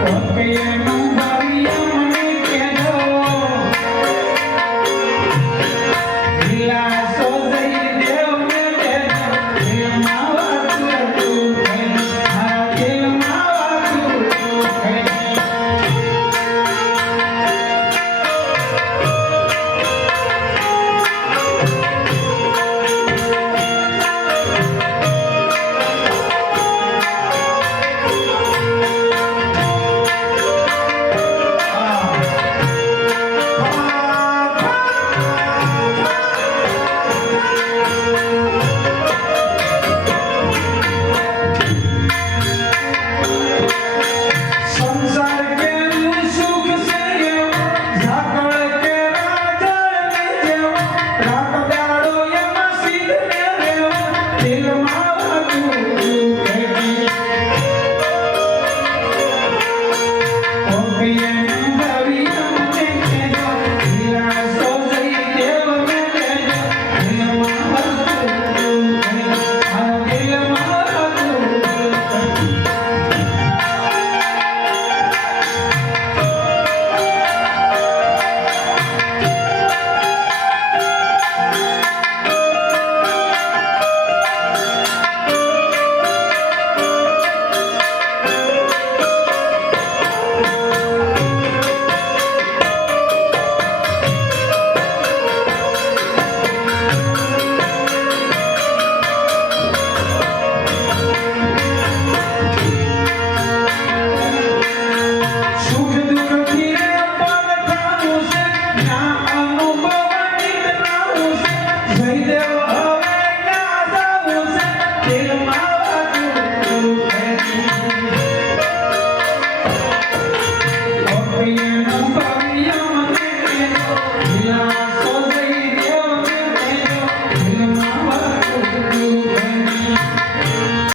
Okay, yeah.